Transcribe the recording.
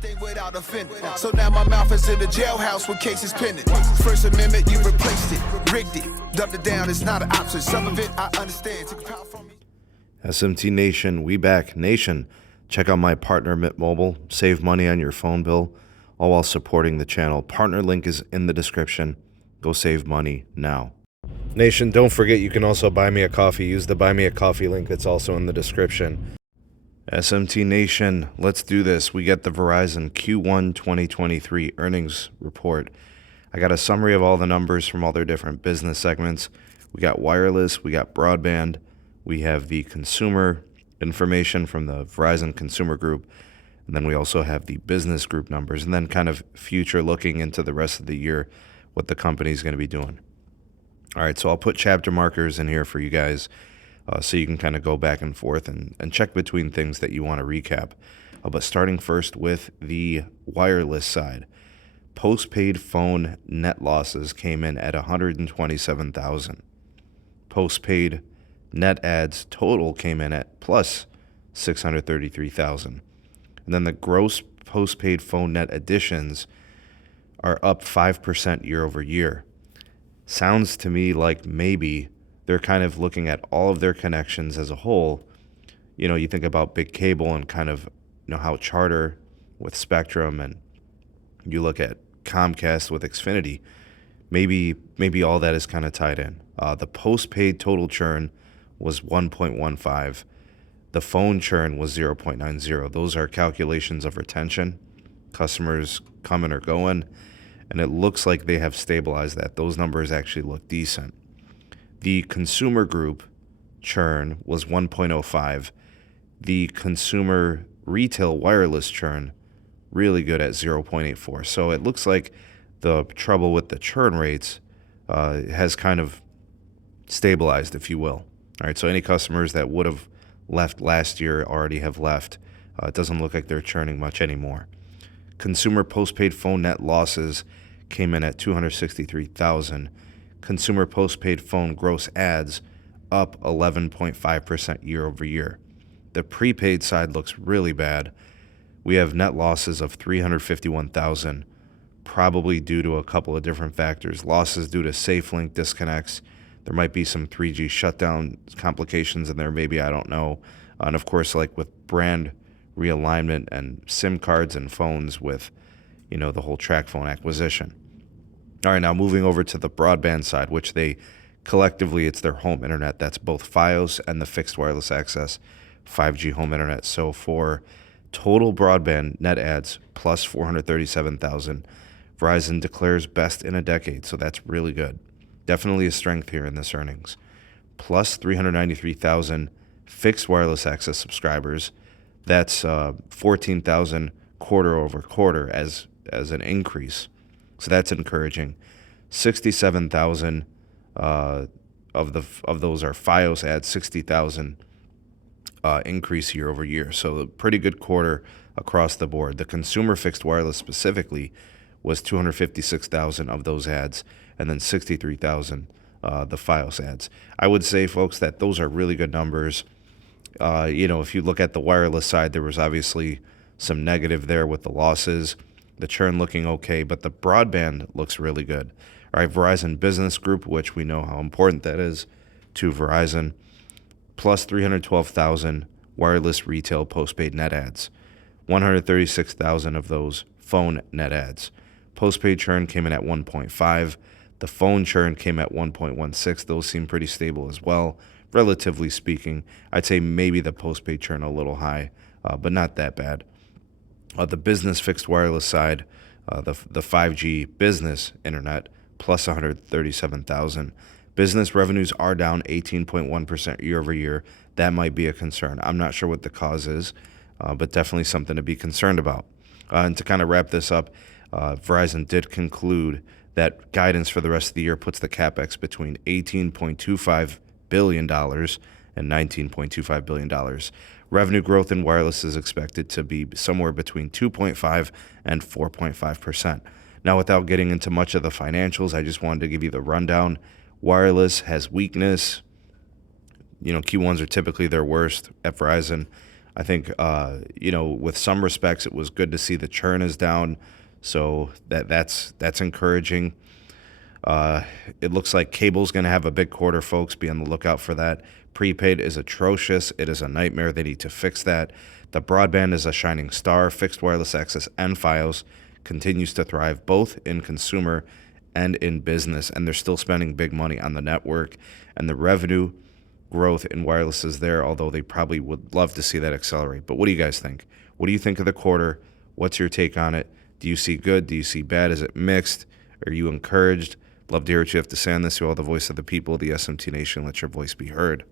everything without offending. So now my mouth is in the jailhouse with cases pending. First Amendment, you replaced it, rigged it, dumbed it down. It's not an option. Some of it I understand. Took power from me. SMT Nation, we back. Nation, check out my partner Mint Mobile. Save money on your phone bill, all while supporting the channel. Partner link is in the description. Go save money now. Nation, don't forget you can also buy me a coffee. Use the buy me a coffee link that's also in the description. SMT Nation, let's do this. We get the Verizon Q1 2023 earnings report. I got a summary of all the numbers from all their different business segments. We got wireless, we got broadband, we have the consumer information from the Verizon Consumer Group, and then we also have the business group numbers, and then kind of future looking into the rest of the year, what the company's going to be doing. All right, so I'll put chapter markers in here for you guys so you can kind of go back and forth and check between things that you want to recap. But starting first with the wireless side, postpaid phone net losses came in at 127,000. Postpaid net adds total came in at plus 633,000. And then the gross postpaid phone net additions are up 5% year over year. Sounds to me like maybe they're kind of looking at all of their connections as a whole. You know, you think about big cable and kind of, you know, how Charter with Spectrum, and you look at Comcast with Xfinity. Maybe all that is kind of tied in. The postpaid total churn was 1.15. The phone churn was 0.90. Those are calculations of retention, customers coming or going, and it looks like they have stabilized that. Those numbers actually look decent. The consumer group churn was 1.05. The consumer retail wireless churn, really good at 0.84. So it looks like the trouble with the churn rates has kind of stabilized, if you will. All right, so any customers that would have left last year already have left. It doesn't look like they're churning much anymore. Consumer postpaid phone net losses came in at 263,000. Consumer postpaid phone gross adds up 11.5% year over year. The prepaid side looks really bad. We have net losses of 351,000, probably due to a couple of different factors. Losses due to SafeLink disconnects. There might be some 3G shutdown complications in there, maybe, I don't know. And of course, like with brand realignment and SIM cards and phones with, you know, the whole TracFone acquisition. All right, now moving over to the broadband side, which they collectively, it's their home internet. That's both FiOS and the fixed wireless access 5G home internet. So for total broadband net adds plus 437,000, Verizon declares best in a decade. So that's really good. Definitely a strength here in this earnings. Plus 393,000 fixed wireless access subscribers. That's 14,000 quarter over quarter as an increase. So that's encouraging. 67,000 of those are FiOS adds, 60,000 increase year over year. So a pretty good quarter across the board. The consumer fixed wireless specifically was 256,000 of those ads, and then 63,000 the FiOS ads. I would say, folks, that those are really good numbers. You know, if you look at the wireless side, there was obviously some negative there with the losses. The churn looking okay, but the broadband looks really good. All right, Verizon Business Group, which we know how important that is to Verizon, plus 312,000 wireless retail postpaid net adds. 136,000 of those phone net adds. Postpaid churn came in at 1.5. The phone churn came at 1.16. Those seem pretty stable as well, relatively speaking. I'd say maybe the postpaid churn a little high, but not that bad. The business fixed wireless side, the 5G business internet, plus 137,000. Business revenues are down 18.1% year over year. That might be a concern. I'm not sure what the cause is, but definitely something to be concerned about. And to kind of wrap this up, Verizon did conclude that guidance for the rest of the year puts the Capex between $18.25 billion and $19.25 billion. Revenue growth in wireless is expected to be somewhere between 2.5 and 4.5%. Now, without getting into much of the financials, I just wanted to give you the rundown. Wireless has weakness. You know, Q1s are typically their worst at Verizon. I think, with some respects, it was good to see the churn is down. So that's encouraging. It looks like cable's going to have a big quarter, folks. Be on the lookout for that. Prepaid is atrocious. It is a nightmare. They need to fix that. The broadband is a shining star. Fixed wireless access and FiOS continues to thrive both in consumer and in business, and they're still spending big money on the network. And the revenue growth in wireless is there, although they probably would love to see that accelerate. But what do you guys think? What do you think of the quarter? What's your take on it? Do you see good? Do you see bad? Is it mixed? Are you encouraged? Love to hear what you have to say on this. You are the voice of the people, the SMT Nation. Let your voice be heard.